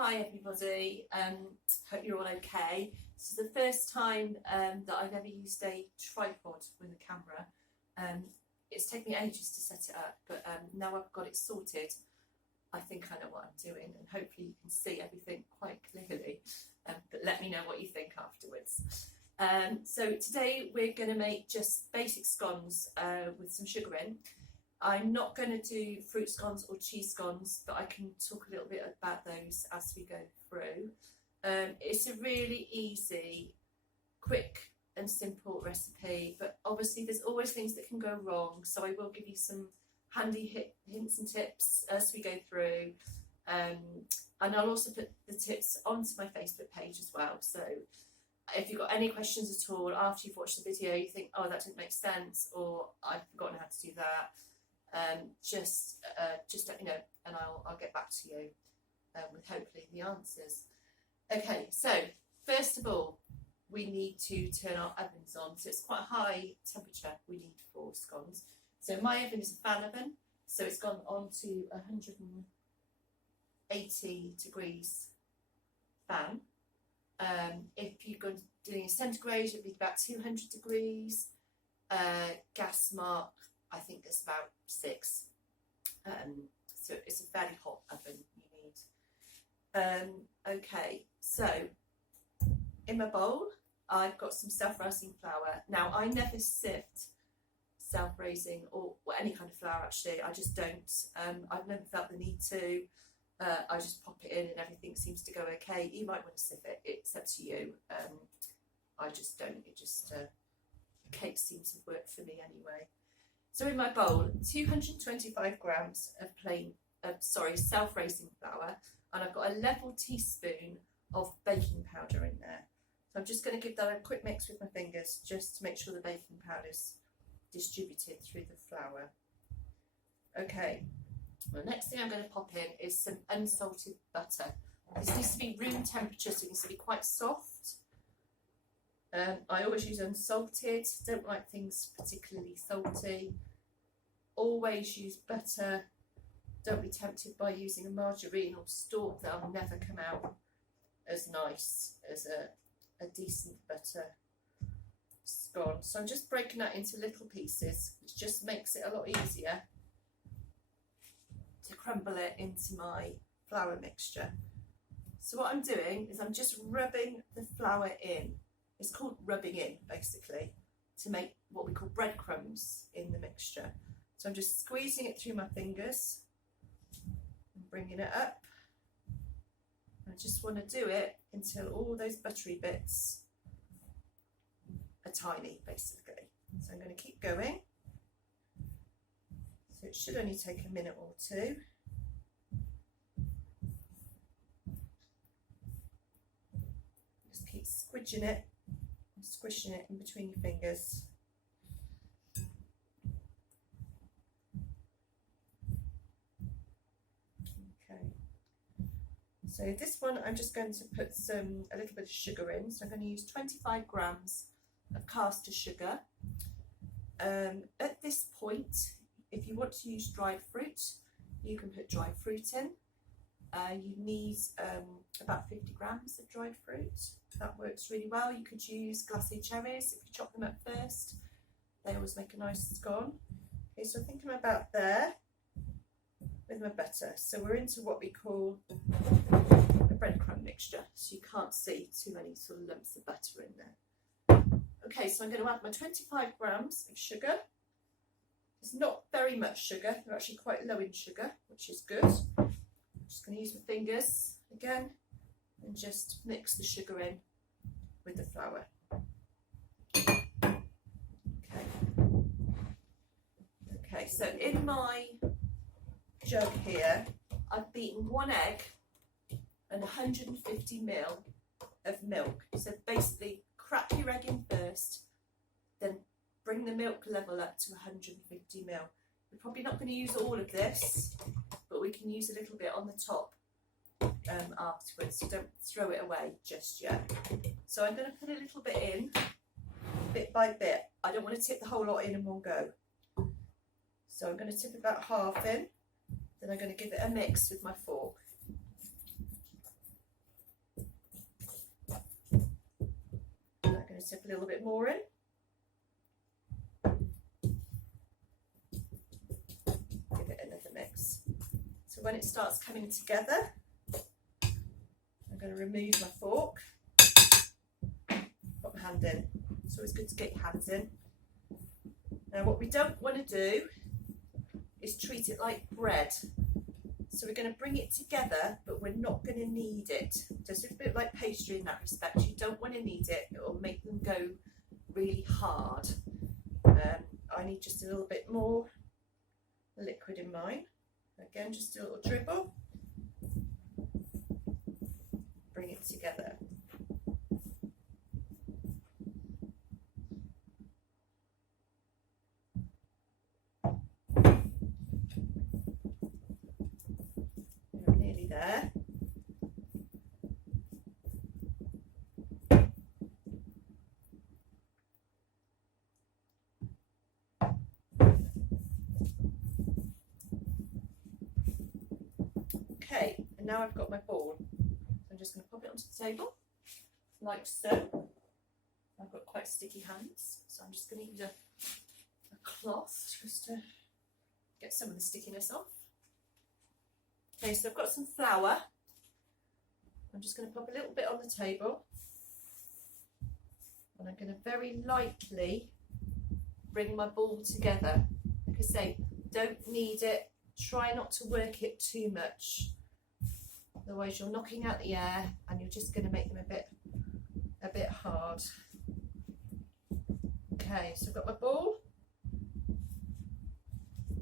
Hi everybody, hope you're all okay. This is the first time that I've ever used a tripod with a camera. It's taken me ages to set it up, but now I've got it sorted, I think I know what I'm doing, and hopefully you can see everything quite clearly, but let me know what you think afterwards. So today we're going to make just basic scones with some sugar in. I'm not going to do fruit scones or cheese scones, but I can talk a little bit about those as we go through. It's a really easy, quick and simple recipe, but obviously there's always things that can go wrong, so I will give you some handy hints and tips as we go through, and I'll also put the tips onto my Facebook page as well. So if you've got any questions at all after you've watched the video, you think, oh, that didn't make sense, or I've forgotten how to do that, just let me know and I'll get back to you with hopefully the answers. Okay, so first of all we need to turn our ovens on, so it's quite a high temperature we need for scones. So my oven is a fan oven, so it's gone on to 180 degrees fan. If you're going to doing a centigrade, it'd be about 200 degrees. Gas mark, I think it's about 6. So it's a fairly hot oven you need. Okay, so in my bowl I've got some self-raising flour. Now I never sift self-raising or any kind of flour actually, I just don't. I've never felt the need to. I just pop it in and everything seems to go okay. You might want to sieve it, it's up to you. I just don't, it just cake seems to work for me anyway. So in my bowl, 225 grams of self-raising flour, and I've got a level teaspoon of baking powder in there. So I'm just going to give that a quick mix with my fingers just to make sure the baking powder is distributed through the flour. Okay, the next thing I'm going to pop in is some unsalted butter. This needs to be room temperature, so it needs to be quite soft. I always use unsalted, don't like things particularly salty. Always use butter. Don't be tempted by using a margarine or stork, they'll never come out as nice as a decent butter scone. So I'm just breaking that into little pieces, which just makes it a lot easier to crumble it into my flour mixture. So what I'm doing is I'm just rubbing the flour in. It's called rubbing in, basically, to make what we call breadcrumbs in the mixture. So I'm just squeezing it through my fingers and bringing it up. I just want to do it until all those buttery bits are tiny, basically. So I'm going to keep going. So it should only take a minute or two. Just keep squidging it and squishing it in between your fingers. So this one I'm just going to put a little bit of sugar in. So I'm going to use 25 grams of caster sugar. At this point, if you want to use dried fruit, you can put dried fruit in. You need about 50 grams of dried fruit. That works really well. You could use glacé cherries if you chop them up first. They always make a nice scone. Okay, so I think I'm about there with my butter. So we're into what we call a breadcrumb mixture, so you can't see too many sort of lumps of butter in there. Okay, so I'm going to add my 25 grams of sugar. It's not very much sugar, they're actually quite low in sugar, which is good. I'm just going to use my fingers again and just mix the sugar in with the flour. Okay, so in my jug here, I've beaten 1 egg and 150 ml of milk. So basically crack your egg in first, then bring the milk level up to 150 ml. We're probably not going to use all of this, but we can use a little bit on the top afterwards, so don't throw it away just yet. So I'm going to put a little bit in, bit by bit. I don't want to tip the whole lot in one go. So I'm going to tip about half in, then I'm going to give it a mix with my fork. going to tip a little bit more in. Give it another mix. So when it starts coming together, I'm going to remove my fork. Put my hand in. It's always good to get your hands in. Now what we don't want to do is treat it like bread. So we're going to bring it together, but we're not going to knead it. Just a bit like pastry in that respect. You don't want to knead it. It will make them go really hard. I need just a little bit more liquid in mine. Again, just a little dribble. Bring it together. Nearly there. Okay, and now I've got my ball. So I'm just going to pop it onto the table, like so. I've got quite sticky hands, so I'm just going to use a cloth just to get some of the stickiness off. Okay, so I've got some flour. I'm just going to pop a little bit on the table. And I'm going to very lightly bring my ball together. Like I say, don't knead it. Try not to work it too much. Otherwise you're knocking out the air and you're just going to make them a bit hard. Okay, so I've got my ball.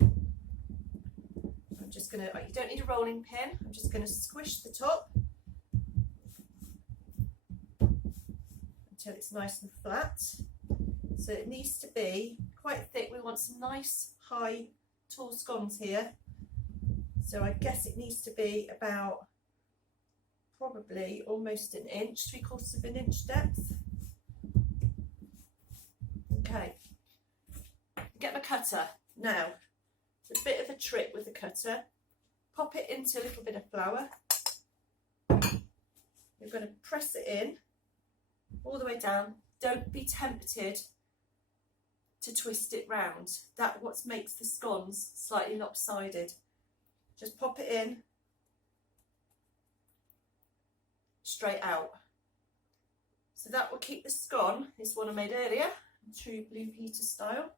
I'm just going to, you don't need a rolling pin. I'm just going to squish the top until it's nice and flat. So it needs to be quite thick. We want some nice, high, tall scones here. So I guess it needs to be about probably almost an inch, 3/4 of an inch depth. Okay, get my cutter. Now, it's a bit of a trick with the cutter. Pop it into a little bit of flour. You're going to press it in all the way down. Don't be tempted to twist it round. That's what makes the scones slightly lopsided. Just pop it in straight out. So that will keep the scone, this one I made earlier, true Blue Peter style,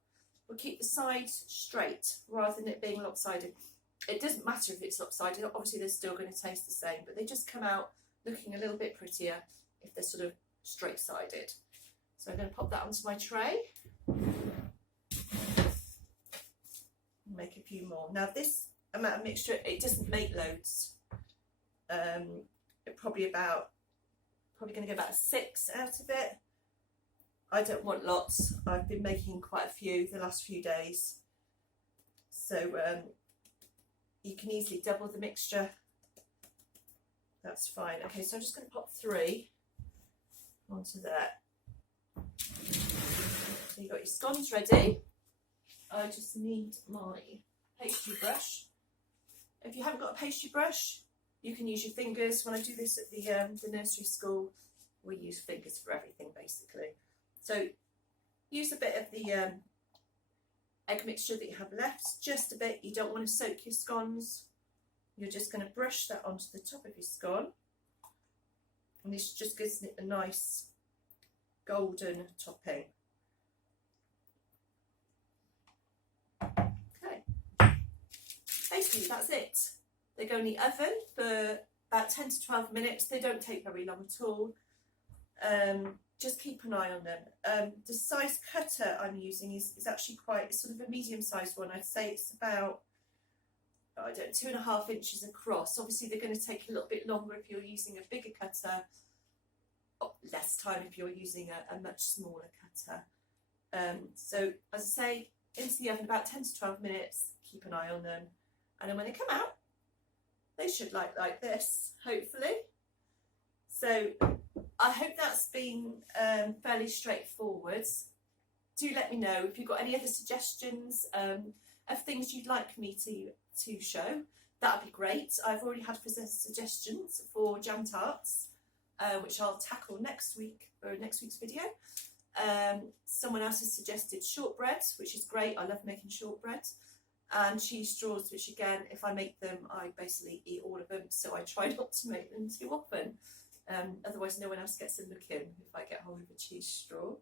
will keep the sides straight rather than it being lopsided. It doesn't matter if it's lopsided, obviously they're still going to taste the same, but they just come out looking a little bit prettier if they're sort of straight sided. So I'm going to pop that onto my tray. Make a few more. Now this amount of mixture, it doesn't make loads. Probably going to get about 6 out of it. I don't want lots. I've been making quite a few the last few days. So you can easily double the mixture. That's fine. Okay, so I'm just going to pop 3 onto that. So you've got your scones ready. I just need my pastry brush. If you haven't got a pastry brush, you can use your fingers. When I do this at the nursery school, we use fingers for everything basically. So use a bit of the egg mixture that you have left, just a bit. You don't want to soak your scones. You're just going to brush that onto the top of your scone. And this just gives it a nice golden topping. Okay, basically that's it. They go in the oven for about 10 to 12 minutes. They don't take very long at all. Just keep an eye on them. The size cutter I'm using is actually quite sort of a medium-sized one. I'd say it's about, I don't know, 2.5 inches across. Obviously they're going to take a little bit longer if you're using a bigger cutter, less time if you're using a much smaller cutter. So as I say, into the oven about 10 to 12 minutes, keep an eye on them. And then when they come out, they should look like this, hopefully. So I hope that's been fairly straightforward. Do let me know if you've got any other suggestions of things you'd like me to show. That'd be great. I've already had suggestions for jam tarts. which I'll tackle next week or next week's video. Someone else has suggested shortbread, which is great. I love making shortbread. And cheese straws, which again, if I make them, I basically eat all of them, so I try not to make them too often. Otherwise no one else gets a look in if I get hold of a cheese straw.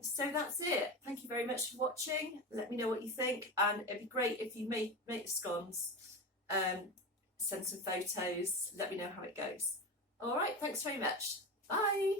So that's it. Thank you very much for watching. Let me know what you think, and it'd be great if you make the scones. Send some photos, let me know how it goes. All right, thanks very much. Bye.